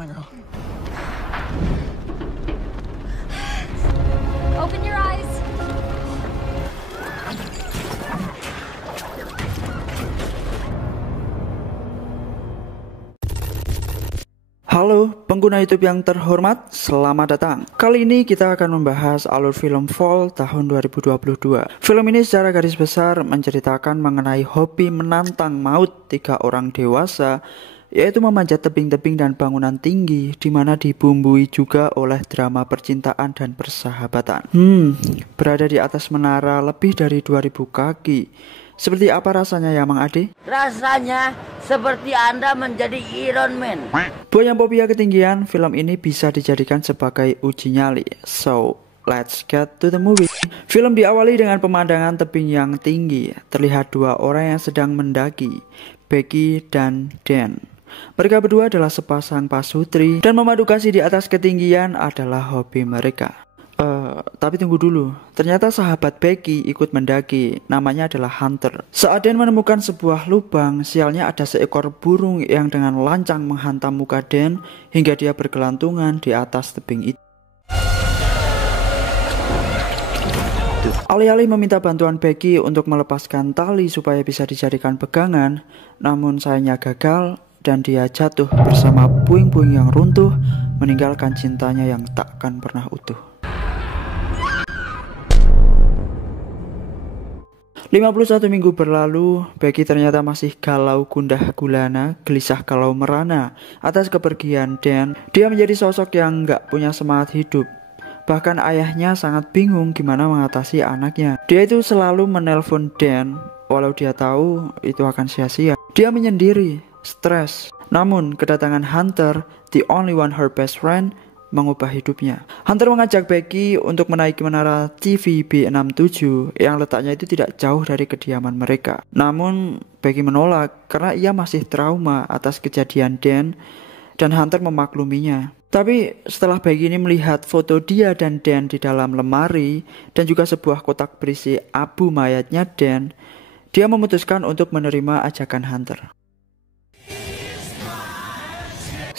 my girl. Open your eyes. Halo pengguna YouTube yang terhormat, selamat datang. Kali ini kita akan membahas alur film Fall tahun 2022. Film ini secara garis besar menceritakan mengenai hobi menantang maut 3 orang dewasa, yaitu memanjat tebing-tebing dan bangunan tinggi, di mana dibumbui juga oleh drama percintaan dan persahabatan. Berada di atas menara lebih dari 2000 kaki. Seperti apa rasanya ya Mang Ade? Rasanya seperti Anda menjadi Iron Man. Buat yang fobia ketinggian, film ini bisa dijadikan sebagai uji nyali. So, let's get to the movie. Film diawali dengan pemandangan tebing yang tinggi. Terlihat 2 orang yang sedang mendaki, Becky dan Dan. Mereka berdua adalah sepasang pasutri, dan memadu kasih di atas ketinggian adalah hobi mereka. Tapi tunggu dulu, ternyata sahabat Becky ikut mendaki, namanya adalah Hunter. Saat Dan menemukan sebuah lubang, sialnya ada seekor burung yang dengan lancang menghantam muka Dan hingga dia bergelantungan di atas tebing itu. Alih-alih meminta bantuan Becky untuk melepaskan tali supaya bisa dijadikan pegangan, namun sayangnya gagal dan dia jatuh bersama puing-puing yang runtuh, meninggalkan cintanya yang takkan pernah utuh. 51 minggu berlalu, Becky ternyata masih galau gundah gulana, gelisah kalau merana atas kepergian Dan. Dia menjadi sosok yang gak punya semangat hidup. Bahkan ayahnya sangat bingung gimana mengatasi anaknya. Dia itu selalu menelpon Dan, walau dia tahu itu akan sia-sia. Dia menyendiri, stres. Namun kedatangan Hunter, the only one her best friend, mengubah hidupnya. Hunter mengajak Becky untuk menaiki menara TV B67 yang letaknya itu tidak jauh dari kediaman mereka. Namun Becky menolak karena ia masih trauma atas kejadian Dan, dan Hunter memakluminya. Tapi setelah Becky ini melihat foto dia dan Dan di dalam lemari dan juga sebuah kotak berisi abu mayatnya Dan, dia memutuskan untuk menerima ajakan Hunter.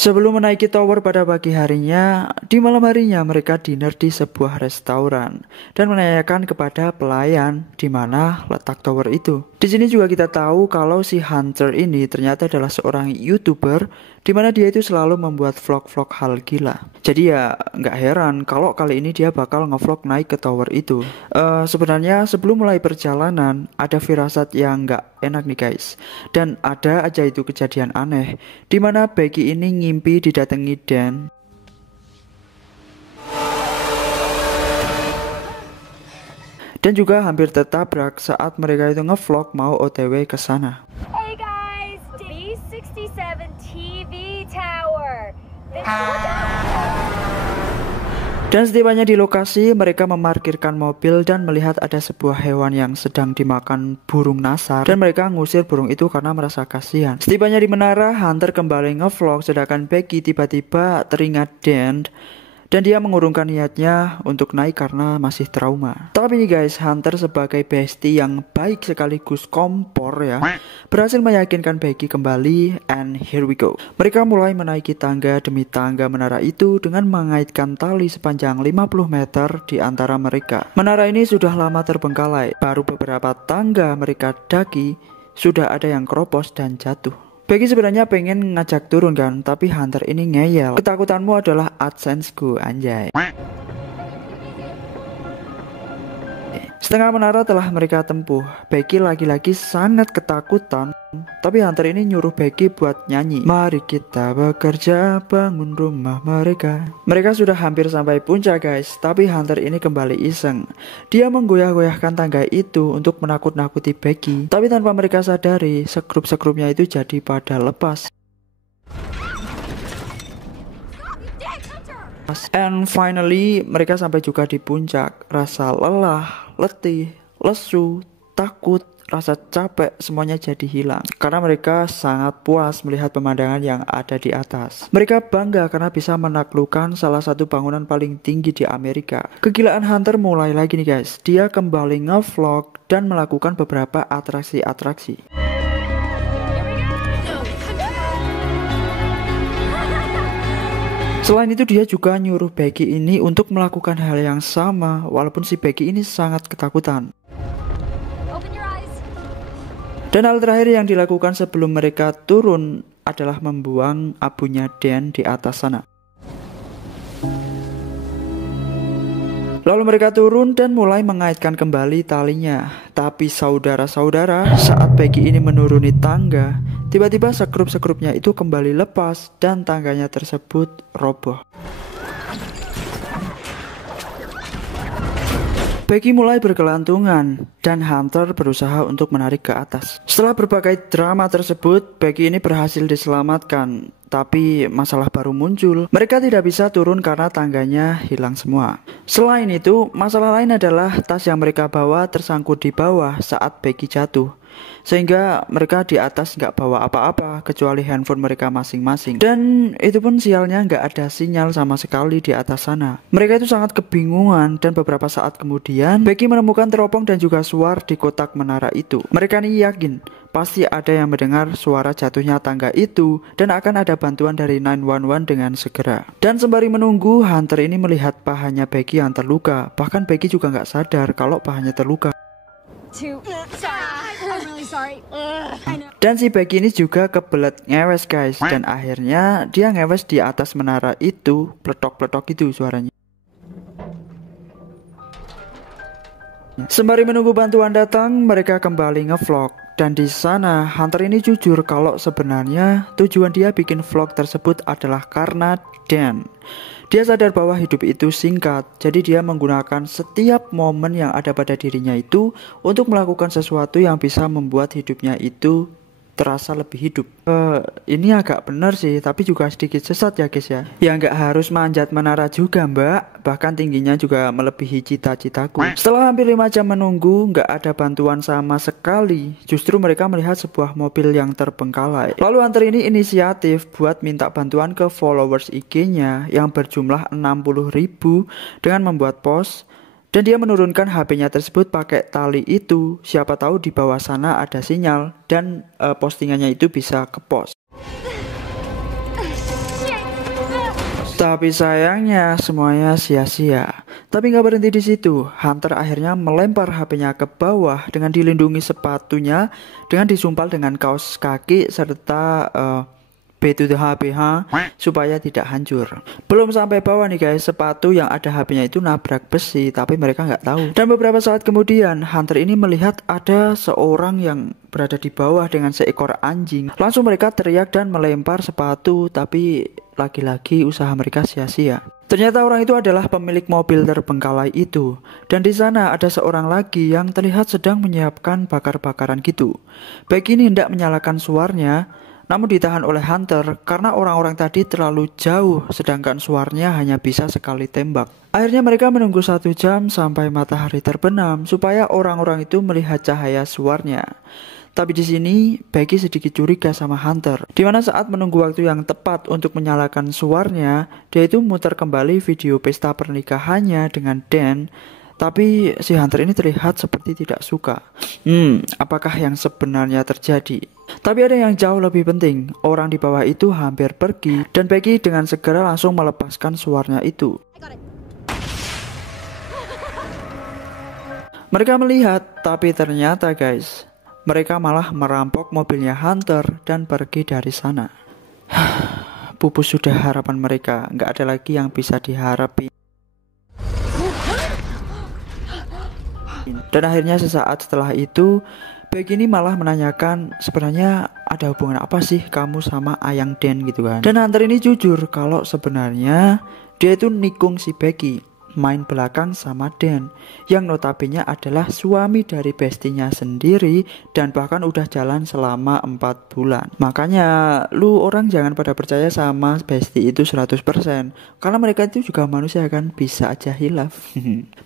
Sebelum menaiki tower pada pagi harinya, di malam harinya mereka dinner di sebuah restoran dan menanyakan kepada pelayan di mana letak tower itu. Di sini juga kita tahu kalau si Hunter ini ternyata adalah seorang YouTuber, di mana dia itu selalu membuat vlog-vlog hal gila. Jadi ya nggak heran kalau kali ini dia bakal ngevlog naik ke tower itu. Sebenarnya sebelum mulai perjalanan ada firasat yang nggak enak nih guys, dan ada aja itu kejadian aneh, di mana Becky ini ngimpi didatangi Dan. Dan juga hampir tertabrak saat mereka itu ngevlog mau OTW ke sana. Hey guys, B67 TV Tower. Dan setibanya di lokasi, mereka memarkirkan mobil dan melihat ada sebuah hewan yang sedang dimakan burung nasar, dan mereka ngusir burung itu karena merasa kasihan. Setibanya di menara, Hunter kembali ngevlog, sedangkan Becky tiba-tiba teringat dan dia mengurungkan niatnya untuk naik karena masih trauma. Tapi nih guys, Hunter sebagai bestie yang baik sekaligus kompor ya, berhasil meyakinkan Becky kembali, and here we go. Mereka mulai menaiki tangga demi tangga menara itu dengan mengaitkan tali sepanjang 50 meter di antara mereka. Menara ini sudah lama terbengkalai, baru beberapa tangga mereka daki, sudah ada yang keropos dan jatuh. Becky sebenarnya pengen ngajak turun kan, tapi Hunter ini ngeyel. Ketakutanmu adalah AdSense-ku, anjay. Setengah menara telah mereka tempuh. Becky lagi-lagi sangat ketakutan, tapi Hunter ini nyuruh Becky buat nyanyi. Mari kita bekerja bangun rumah mereka. Mereka sudah hampir sampai puncak guys, tapi Hunter ini kembali iseng. Dia menggoyah-goyahkan tangga itu untuk menakut-nakuti Becky, tapi tanpa mereka sadari, sekrup-sekrupnya itu jadi pada lepas. And finally, mereka sampai juga di puncak. Rasa lelah, letih, lesu, takut, rasa capek semuanya jadi hilang. Karena mereka sangat puas melihat pemandangan yang ada di atas. Mereka bangga karena bisa menaklukkan salah satu bangunan paling tinggi di Amerika. Kegilaan Hunter mulai lagi nih guys. Dia kembali ngevlog dan melakukan beberapa atraksi-atraksi. Selain itu dia juga nyuruh Becky ini untuk melakukan hal yang sama walaupun si Becky ini sangat ketakutan. Open your eyes. Dan hal terakhir yang dilakukan sebelum mereka turun adalah membuang abunya Dan di atas sana. Lalu mereka turun dan mulai mengaitkan kembali talinya. Tapi saudara-saudara, saat Becky ini menuruni tangga, tiba-tiba sekrup-sekrupnya itu kembali lepas dan tangganya tersebut roboh. Becky mulai berkelantungan dan Hunter berusaha untuk menarik ke atas. Setelah berbagai drama tersebut, Becky ini berhasil diselamatkan. Tapi masalah baru muncul. Mereka tidak bisa turun karena tangganya hilang semua. Selain itu, masalah lain adalah tas yang mereka bawa tersangkut di bawah saat Becky jatuh. Sehingga mereka di atas nggak bawa apa-apa kecuali handphone mereka masing-masing. Dan itu pun sialnya nggak ada sinyal sama sekali di atas sana. Mereka itu sangat kebingungan dan beberapa saat kemudian Becky menemukan teropong dan juga suar di kotak menara itu. Mereka ini yakin pasti ada yang mendengar suara jatuhnya tangga itu dan akan ada bantuan dari 911 dengan segera. Dan sembari menunggu, Hunter ini melihat pahanya Becky yang terluka. Bahkan Becky juga nggak sadar kalau pahanya terluka. I'm really sorry. Dan si Becky ini juga kebelet ngewes guys. Dan akhirnya dia ngewes di atas menara itu. Pletok-pletok itu suaranya. Sembari menunggu bantuan datang, mereka kembali ngevlog. Dan di sana Hunter ini jujur kalau sebenarnya tujuan dia bikin vlog tersebut adalah karena Dan. Dia sadar bahwa hidup itu singkat, jadi dia menggunakan setiap momen yang ada pada dirinya itu untuk melakukan sesuatu yang bisa membuat hidupnya itu terasa lebih hidup. Ini agak benar sih, tapi juga sedikit sesat ya guys ya. Ya nggak harus manjat menara juga mbak, bahkan tingginya juga melebihi cita-citaku. Setelah hampir 5 jam menunggu, nggak ada bantuan sama sekali. Justru mereka melihat sebuah mobil yang terbengkalai. Lalu Hunter ini inisiatif buat minta bantuan ke followers IG-nya yang berjumlah 60.000 dengan membuat post. Dan dia menurunkan HP-nya tersebut pakai tali itu. Siapa tahu di bawah sana ada sinyal dan postingannya itu bisa ke post. Tapi sayangnya semuanya sia-sia. Tapi nggak berhenti di situ. Hunter akhirnya melempar HP-nya ke bawah dengan dilindungi sepatunya dengan disumpal dengan kaos kaki serta B2HBH supaya tidak hancur. Belum sampai bawah nih guys, sepatu yang ada HP-nya itu nabrak besi, tapi mereka nggak tahu. Dan beberapa saat kemudian Hunter ini melihat ada seorang yang berada di bawah dengan seekor anjing. Langsung mereka teriak dan melempar sepatu, tapi lagi-lagi usaha mereka sia-sia. Ternyata orang itu adalah pemilik mobil terbengkalai itu. Dan di sana ada seorang lagi yang terlihat sedang menyiapkan bakar-bakaran gitu. Becky ini hendak menyalakan suarnya, namun ditahan oleh Hunter karena orang-orang tadi terlalu jauh, sedangkan suaranya hanya bisa sekali tembak. Akhirnya mereka menunggu 1 jam sampai matahari terbenam supaya orang-orang itu melihat cahaya suarnya. Tapi di sini Becky sedikit curiga sama Hunter, dimana saat menunggu waktu yang tepat untuk menyalakan suarnya, dia itu muter kembali video pesta pernikahannya dengan Dan. Tapi si Hunter ini terlihat seperti tidak suka. Apakah yang sebenarnya terjadi? Tapi ada yang jauh lebih penting. Orang di bawah itu hampir pergi dan Becky dengan segera langsung melepaskan suaranya itu. Mereka melihat, tapi ternyata guys, mereka malah merampok mobilnya Hunter dan pergi dari sana. Pupus sudah harapan mereka, nggak ada lagi yang bisa diharapin. Dan akhirnya sesaat setelah itu Becky ini malah menanyakan sebenarnya ada hubungan apa sih kamu sama Ayang Dan gitu kan. Dan Hunter ini jujur kalau sebenarnya dia itu nikung si Becky, main belakang sama Dan, yang notabene adalah suami dari bestinya sendiri dan bahkan udah jalan selama 4 bulan. Makanya lu orang jangan pada percaya sama besti itu 100%, karena mereka itu juga manusia kan, bisa aja hilaf.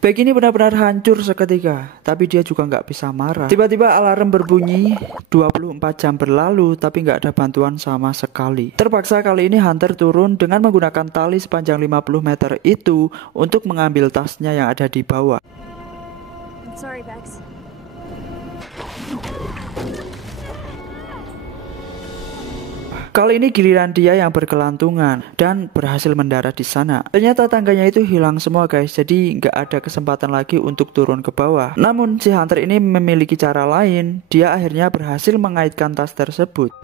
Becky ini benar-benar hancur seketika, tapi dia juga nggak bisa marah. Tiba-tiba alarm berbunyi, 24 jam berlalu tapi nggak ada bantuan sama sekali. Terpaksa kali ini Hunter turun dengan menggunakan tali sepanjang 50 meter itu untuk mengambil tasnya yang ada di bawah. I'm sorry, Bex. Kali ini giliran dia yang berkelantungan dan berhasil mendarat di sana. Ternyata tangganya itu hilang semua guys, jadi nggak ada kesempatan lagi untuk turun ke bawah. Namun si Hunter ini memiliki cara lain. Dia akhirnya berhasil mengaitkan tas tersebut.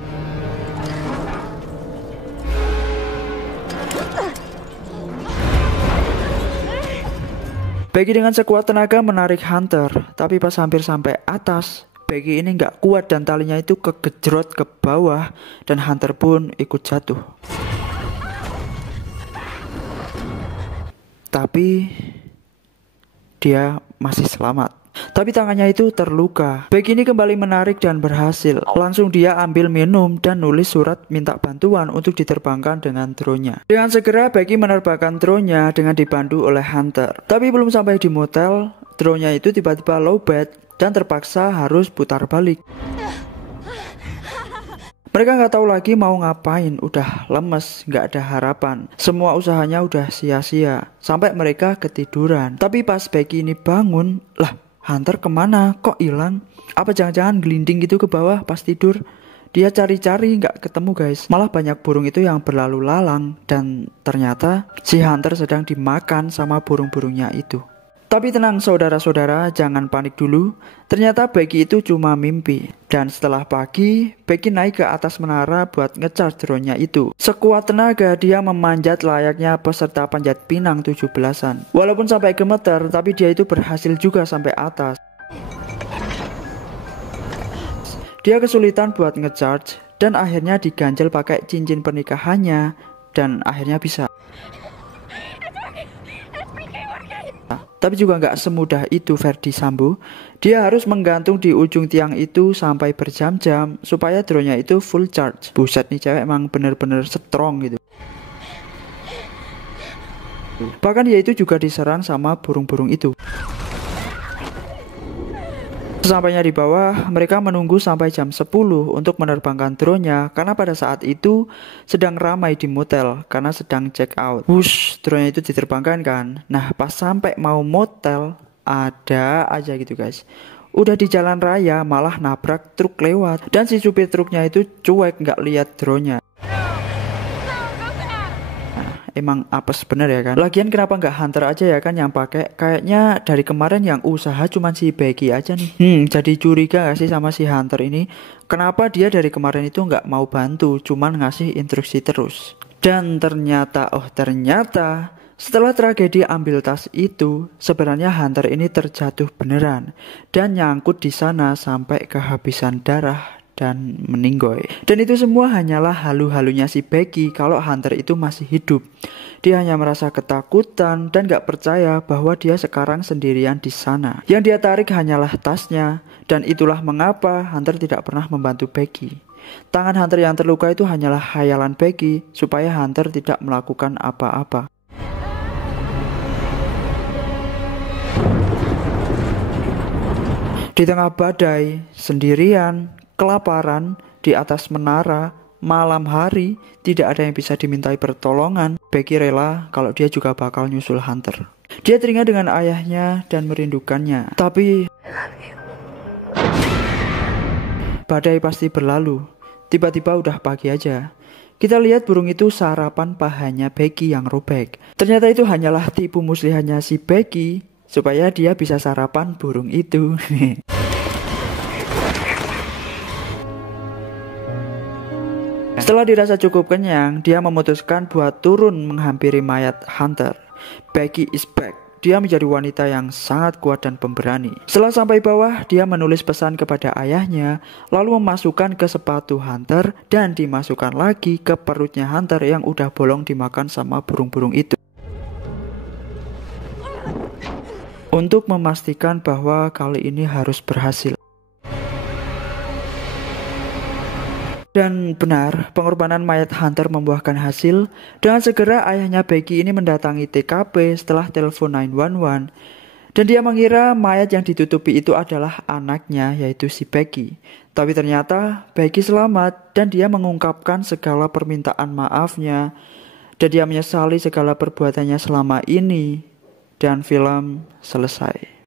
Becky dengan sekuat tenaga menarik Hunter, tapi pas hampir sampai atas, Becky ini nggak kuat dan talinya itu kegejrot ke bawah dan Hunter pun ikut jatuh. Tapi dia masih selamat. Tapi tangannya itu terluka. Becky ini kembali menarik dan berhasil. Langsung dia ambil minum dan nulis surat minta bantuan untuk diterbangkan dengan drone-nya. Dengan segera Becky menerbangkan drone-nya dengan dibantu oleh Hunter. Tapi belum sampai di motel, drone-nya itu tiba-tiba lowbat dan terpaksa harus putar balik. Mereka nggak tahu lagi mau ngapain, udah lemes, nggak ada harapan. Semua usahanya udah sia-sia, sampai mereka ketiduran. Tapi pas Becky ini bangun, lah Hunter kemana? Kok hilang? Apa jangan-jangan gelinding gitu ke bawah pas tidur? Dia cari-cari nggak ketemu guys. Malah banyak burung itu yang berlalu lalang. Dan ternyata si Hunter sedang dimakan sama burung-burungnya itu. Tapi tenang saudara-saudara, jangan panik dulu. Ternyata Becky itu cuma mimpi. Dan setelah pagi, Becky naik ke atas menara buat ngecharge drone-nya itu. Sekuat tenaga dia memanjat layaknya peserta panjat pinang 17-an. Walaupun sampai gemeter, tapi dia itu berhasil juga sampai atas. Dia kesulitan buat ngecharge dan akhirnya diganjel pakai cincin pernikahannya dan akhirnya bisa. Tapi juga nggak semudah itu Ferdi Sambo. Dia harus menggantung di ujung tiang itu sampai berjam-jam supaya drone-nya itu full charge. Buset nih cewek emang bener-bener strong gitu. Bahkan dia itu juga diserang sama burung-burung itu. Sesampainya di bawah, mereka menunggu sampai jam 10 untuk menerbangkan drone-nya karena pada saat itu sedang ramai di motel karena sedang check out. Wush, drone-nya itu diterbangkan kan. Nah, pas sampai mau motel, ada aja gitu guys. Udah di jalan raya malah nabrak truk lewat dan si supir truknya itu cuek nggak lihat drone-nya. Emang apes bener ya kan. Lagian kenapa nggak Hunter aja ya kan yang pakai? Kayaknya dari kemarin yang usaha cuman si Becky aja nih. Jadi curiga gak sih sama si Hunter ini? Kenapa dia dari kemarin itu nggak mau bantu, cuman ngasih instruksi terus? Dan ternyata setelah tragedi ambil tas itu, sebenarnya Hunter ini terjatuh beneran dan nyangkut di sana sampai kehabisan darah dan meninggoy. Dan itu semua hanyalah halu-halunya si Becky kalau Hunter itu masih hidup. Dia hanya merasa ketakutan dan gak percaya bahwa dia sekarang sendirian di sana. Yang dia tarik hanyalah tasnya, dan itulah mengapa Hunter tidak pernah membantu Becky. Tangan Hunter yang terluka itu hanyalah khayalan Becky supaya Hunter tidak melakukan apa-apa. Di tengah badai, sendirian, kelaparan, di atas menara, malam hari, tidak ada yang bisa dimintai pertolongan. Becky rela kalau dia juga bakal nyusul Hunter. Dia teringat dengan ayahnya dan merindukannya. Tapi badai pasti berlalu. Tiba-tiba udah pagi aja. Kita lihat burung itu sarapan pahanya Becky yang robek. Ternyata itu hanyalah tipu muslihannya si Becky supaya dia bisa sarapan burung itu. Setelah dirasa cukup kenyang, dia memutuskan buat turun menghampiri mayat Hunter. Becky is back. Dia menjadi wanita yang sangat kuat dan pemberani. Setelah sampai bawah, dia menulis pesan kepada ayahnya, lalu memasukkan ke sepatu Hunter dan dimasukkan lagi ke perutnya Hunter yang udah bolong dimakan sama burung-burung itu. Untuk memastikan bahwa kali ini harus berhasil. Dan benar, pengorbanan mayat Hunter membuahkan hasil. Dengan segera ayahnya Becky ini mendatangi TKP setelah telepon 911. Dan dia mengira mayat yang ditutupi itu adalah anaknya, yaitu si Becky. Tapi ternyata Becky selamat dan dia mengungkapkan segala permintaan maafnya. Dan dia menyesali segala perbuatannya selama ini. Dan film selesai.